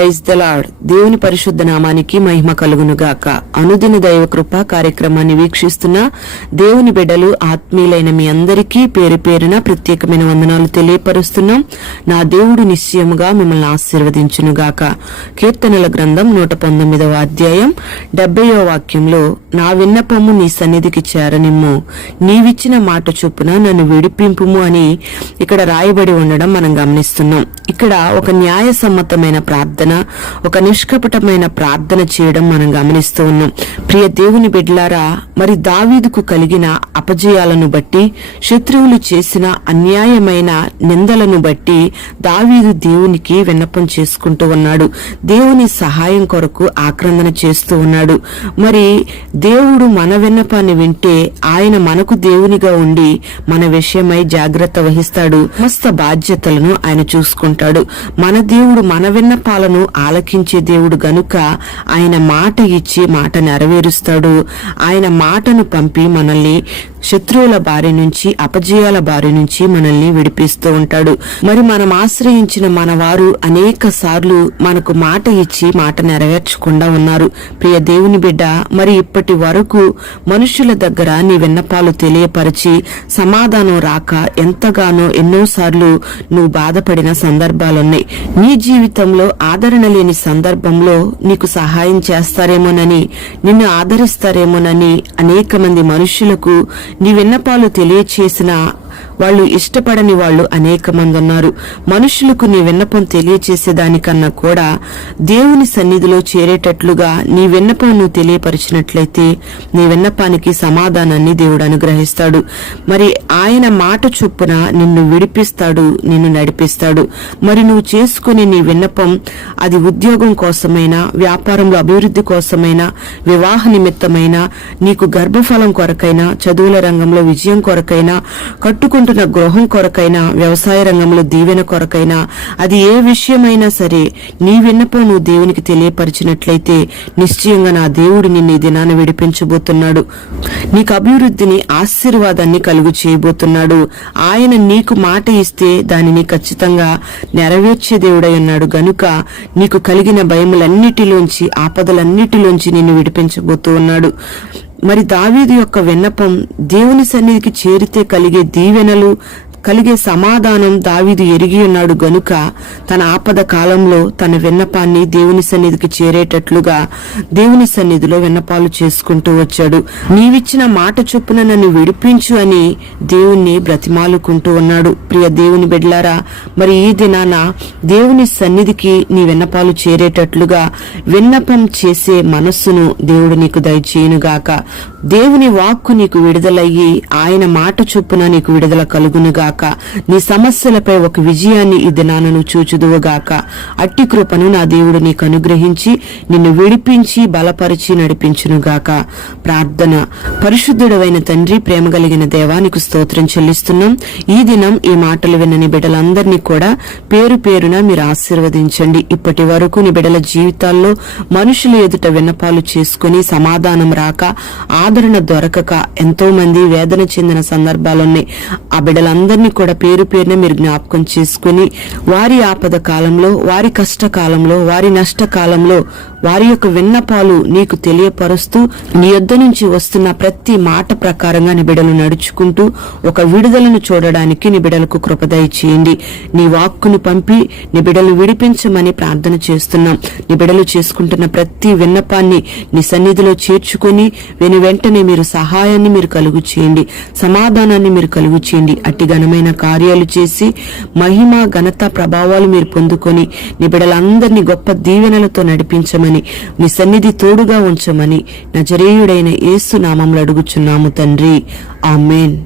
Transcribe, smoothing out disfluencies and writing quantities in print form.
Praise the lord. దేవుని పరిశుద్ధ నామానికి మహిమ కలుగును గాక. అనుదిన దైవ కృప కార్యక్రమాన్ని వీక్షిస్తున్న దేవుని బిడ్డలు ఆత్మీయులైన మీ అందరికీ పేరు పేరున ప్రత్యేకమైన వందనాలు తెలియపరుస్తున్నాం. నా దేవుడు నిశ్చయముగా మిమ్మల్ని ఆశీర్వదించును గాక. కీర్తనల గ్రంథం 119వ అధ్యాయం 70వ వాక్యంలో, నా విన్నపము నీ సన్నిధికి చేరనిమ్ము, నీవిచ్చిన మాట చొప్పున నన్ను విడిపింపుము అని ఇక్కడ రాయబడి ఉండడం మనం గమనిస్తున్నాం. ఇక్కడ ఒక న్యాయసమ్మతమైన ప్రార్థన, ఒక నిష్కపటమైన ప్రార్థన చేయడం మనం గమనిస్తూ ఉన్నాం. ప్రియ దేవుని బిడ్డలారా, మరి దావీదుకు కలిగిన అపజయాలను బట్టి, శత్రువులు చేసిన అన్యాయమైన నిందలను బట్టి దావీదు దేవునికి విన్నపం చేసుకుంటూ ఉన్నాడు. దేవుని సహాయం కొరకు ఆక్రందన చేస్తూ ఉన్నాడు. మరి దేవుడు మన విన్నపాన్ని వింటే ఆయన మనకు దేవునిగా ఉండి మన విషయమై జాగ్రత్త వహిస్తాడు. సమస్త బాధ్యతలను ఆయన చూసుకుంటాడు. మన దేవుడు మన విన్నపాలను ఆలకించే దేవుడు గనుక ఆయన మాట ఇచ్చి మాట నెరవేరుస్తాడు. ఆయన మాటను పంపి మనల్ని శత్రువుల బారి నుంచి, అపజయాల బారి నుంచి మనల్ని విడిపిస్తూ ఉంటాడు. మరి మనం ఆశ్రయించిన మన వారు అనేక సార్లు మనకు మాట ఇచ్చి మాట నెరవేర్చకుండా ఉన్నారు. ప్రియ దేవుని బిడ్డ, మరి ఇప్పటి వరకు మనుషుల దగ్గర నీ విన్నపాలు తెలియపరిచి సమాధానం రాక ఎంతగానో ఎన్నోసార్లు నువ్వు బాధపడిన సందర్భాలున్నాయి. నీ జీవితంలో ఆదరణ లేని సందర్భంలో నీకు సహాయం చేస్తారేమోనని, నిన్ను ఆదరిస్తారేమోనని అనేక మంది మనుషులకు నీ విన్నపాలు తెలియచేసిన వాళ్ళు ఇష్టపడని వాళ్ళు అనేక మంది ఉన్నారు. మనుషులకు నీ విన్నపం తెలియచేసేదానికన్నా కూడా దేవుని సన్నిధిలో చేరేటట్లుగా నీ విన్నపం నువ్వు తెలియపరిచినట్లయితే నీ విన్నపానికి సమాధానాన్ని దేవుడు అనుగ్రహిస్తాడు. మరి ఆయన మాట చొప్పున నిన్ను విడిపిస్తాడు, నిన్ను నడిపిస్తాడు. మరి నువ్వు చేసుకునే నీ విన్నపం, అది ఉద్యోగం కోసమైనా, వ్యాపారంలో అభివృద్ధి కోసమైనా, వివాహ నిమిత్తమైనా, నీకు గర్భఫలం కొరకైనా, చదువుల రంగంలో విజయం కొరకైనా, కట్టుకుంటున్న గృహం కొరకైనా, వ్యవసాయ రంగంలో దీవెన కొరకైనా, అది ఏ విషయమైనా సరే నీ విన్నపం నువ్వు దేవునికి తెలియపరిచినట్లయితే నిశ్చయంగా నా దేవుడు నిన్ను ఈ దినాన్ని విడిపించబోతున్నాడు. నీకు అభివృద్ధిని, ఆశీర్వాదాన్ని కలుగు చేయబోతున్నాడు. ఆయన నీకు మాట ఇస్తే దానిని ఖచ్చితంగా నెరవేర్చే దేవుడై ఉన్నాడు గనుక నీకు కలిగిన భయములన్నిటిలోంచి, ఆపదలన్నిటిలోంచి నిన్ను విడిపించబోతూ ఉన్నాడు. మరి దావీదు యొక్క విన్నపం దేవుని సన్నిధికి చేరితే కలిగే దీవెనలు, కలిగే సమాధానం దావీదు ఎరిగి ఉన్నాడు గనుక తన ఆపద కాలంలో తన విన్నపాన్ని దేవుని సన్నిధికి చేరేటట్లుగా దేవుని సన్నిధిలో విన్నపాలు చేసుకుంటూ వచ్చాడు. నీవిచ్చిన మాట చొప్పున నన్ను విడిపించు అని దేవుణ్ణి బ్రతిమాలుకుంటూ ఉన్నాడు. ప్రియ దేవుని బిడ్డలారా, మరి ఈ దినాన దేవుని సన్నిధికి నీ విన్నపాలు చేరేటట్లుగా విన్నపం చేసే మనస్సును దేవుడు నీకు దయచేయునుగాక. దేవుని వాక్కు నీకు విడుదలయ్యి ఆయన మాట చొప్పున నీకు విడుదల కలుగునుగాక. నీ సమస్యలపై ఒక విజయాన్ని ఈ దినాన నువ్వు చూచుదువుగాక. అట్టి కృపను నా దేవుడు నీకు అనుగ్రహించి నిన్ను విడిపించి బలపరిచి నడిపించునుగాక. ప్రార్థన. పరిశుద్ధుడవైన తండ్రి, ప్రేమ కలిగిన దేవా, నీకు స్తోత్రం చెల్లిస్తున్నాం. ఈ దినం ఈ మాటలు విన్నని బిడ్డలందరినీ కూడా పేరు పేరున మీరు ఆశీర్వదించండి. ఇప్పటి వరకు నీ బిడ్డల జీవితాల్లో మనుషుల ఎదుట విన్నపాలు చేసుకుని సమాధానం రాక, ఆదరణ దొరకక ఎంతో మంది వేదన చెందిన సందర్భాలున్నాయి. ఆ బిడ్డలందరినీ కూడా పేరు పేరున మీరు జ్ఞాపకం చేసుకుని వారి ఆపద కాలంలో, వారి కష్టకాలంలో, వారి నష్టకాలంలో వారి యొక్క విన్నపాలు నీకు తెలియపరుస్తూ నీ యొద్ద నుంచి వస్తున్న ప్రతి మాట ప్రకారంగా నీ బిడ్డలు నడుచుకుంటూ ఒక విడుదలను చూడడానికి నీ బిడ్డలకు కృపదయ చేయండి. నీ వాక్కును పంపి నీ బిడ్డలు విడిపించమని ప్రార్థన చేస్తున్నాం. నీ బిడ్డలు చేసుకుంటున్న ప్రతి విన్నపాన్ని నీ సన్నిధిలో చేర్చుకుని వెంటనే మీరు సహాయాన్ని మీరు కలుగు చేయండి, సమాధానాన్ని మీరు కలుగు చేయండి. అట్టి ఘనమైన కార్యాలు చేసి మహిమ, ఘనత, ప్రభావాలు మీరు పొందుకొని నీ బిడ్డలందరినీ గొప్ప దీవెనలతో నడిపించమని, నీ సన్నిధి తోడుగా ఉంచమని నజరేయుడైన యేసు నామములో అడుగుచున్నాము తండ్రి. ఆమేన్.